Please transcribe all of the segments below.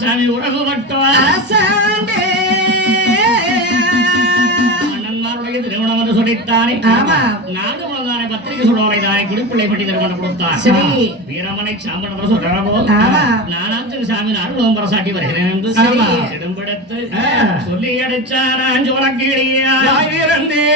சாமி உறவு அண்ணன்மாருடைய திருமணம் என்று சொல்லித்தானே நாடு உலகான பத்திரிகை சொல்லுவதை தானே குடிப்பிள்ளை பட்டி திருமணம் கொடுத்தார் வீரமனை சாம்பன் என்று சொல்றவோ நானாம் சாமி நாடு பரசாட்டி வருகிறேன் என்று இடம்பெடுத்து சொல்லி அடிச்சான அஞ்சு உலகிலேயே வீரந்தே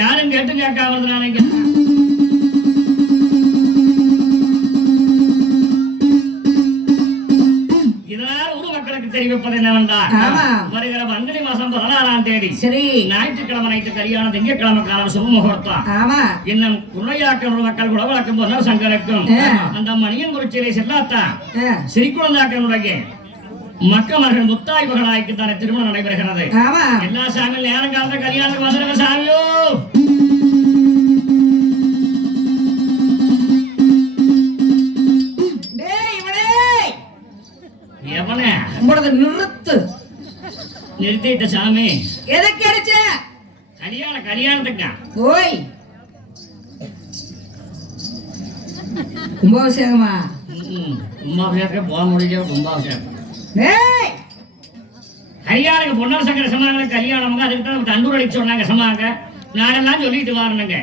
யாரும் கேட்டு கேட்காமல் இதனால் ஊர் மக்களுக்கு தெரிவிப்பது என்னவென்றால் வருகிற பங்குனி மாசம் 16ஆம் தேதி ஞாயிற்றுக்கிழமை நைட்டு கல்யாணம் திங்கட்கிழமை காலம் சுபமுகூர்த்தம் இன்னும் குறையாக்க மக்கள் குடவழக்கும் பொன்னர் சங்கருக்கும் அந்த மணியன் குறிச்சியிலே செல்லாத்தான் சிறிக்குழந்தாக்களுடைய மக்கள் முத்தாய் மகளாய்க்கு தானே திருமணம் நடைபெறுகிறது எல்லா சாமியும் நேரம் காலத்துல கல்யாணத்துக்கு வந்துருங்க சாமியோ நிறுத்திட்ட சாமி எதுக்கு அடிச்ச கல்யாணத்துக்கா ஓய் கும்பாபிஷேகமா கும்பாபிஷேகம் போக முடியும் கும்பாபிஷேகம் கல்யாணம் பொன்னர் சங்கர சமாங்க கல்யாணம் அதுக்கு தான் தண்டூர் அடிச்சு சொன்னாங்க சமாங்க நானெல்லாம் சொல்லிட்டு வரணுங்க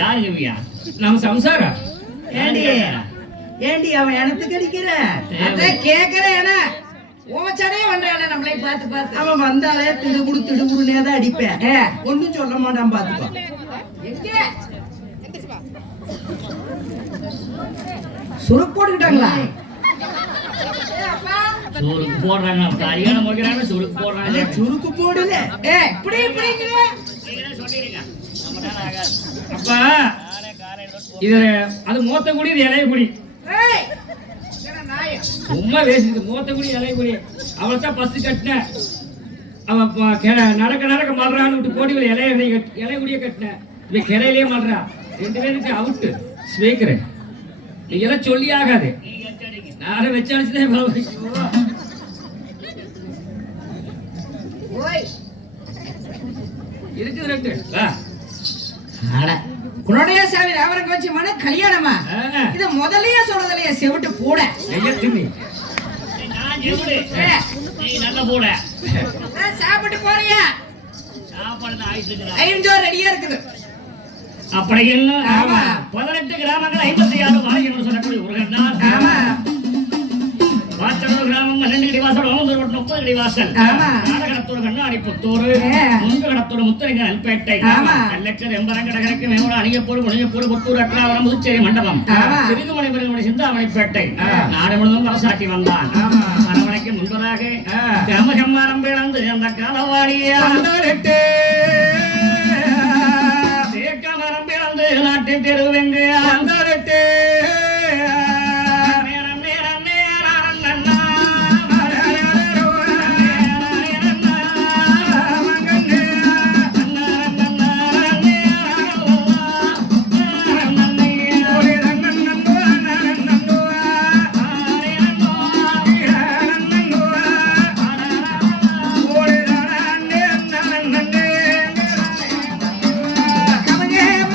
யாருங்க நம்ம சம்சாரம் ஏண்டி அவன் எனக்கு அடிக்கிற கேக்குறேன் ஓமச்சாடே வந்தானே நம்மளை பார்த்து பார்த்து அவன் வந்தாலே திடுகுடுனே தான் அடிப்பேன் ஒன்னும் சொல்ல மாட்டான் பாத்துக்கோ சுருக்கு போட்டுக்கிட்டாங்களா சுருக்கு போடுறாங்க கல்யாணம் முடிக்கிறாங்க சுருக்கு போடுறாங்க சுருக்கு போடல இப்படி அப்பா இது அது மூத்தக்குடி இது இளையக்குடி உண்மை பேசிட்டு மூத்தக்குடி இளையக்குடி அவள் தான் பஸ்ட் கட்டினேன் அவன் நடக்க மாறுறான்னு விட்டு போட்டி இலையக்குடியே கட்டினேன் இந்த கிளையிலேயே மாறுறா 2 பேருக்கு அவுட்டு ஸ்பீக்கரு நீங்கெல்லாம் சொல்லி ஆகாது யாரும் வச்சு அடிச்சுதான் இருக்குது 2 குணோடயசாமி ராமனுக்கு வச்சு மன கல்யாணமா இது முதல்லயே சொல்றதுலயே செவிட்டு போட சாப்பிட்டு போறியா சாப்பாடு ரெடியா இருக்குது அப்படி என்ன 18 கிராமங்கள் 56 வாழை என்று சொல்லக்கூடிய ஒரு வாச்சனூர் கிராமம் 12 கிடிவாசல் 30 கிடிவாசல் நாடகத்தூர் கண்ணாடி புத்தூர் முன்கடத்தூர் முத்தரிங்க அல்பேட்டை கல்லக்கர் எம்பரங்கடகரைக்கு மேவோட அணியப்பூர் முனியப்பூர் புத்தூர் அக்ராவரம் புதுச்சேரி மண்டபம் சிறுகுமணி பெருங்குடி சிந்தாமணிப்பேட்டை நாடு முழுவதும் வரசாட்டி வந்தான் அரவணைக்கு முன்பதாக கிராமசம்மாரம் பிளந்து அந்த காலவாடியே தேக்க மரம் பிளந்து நாட்டின் தெருவெங்கு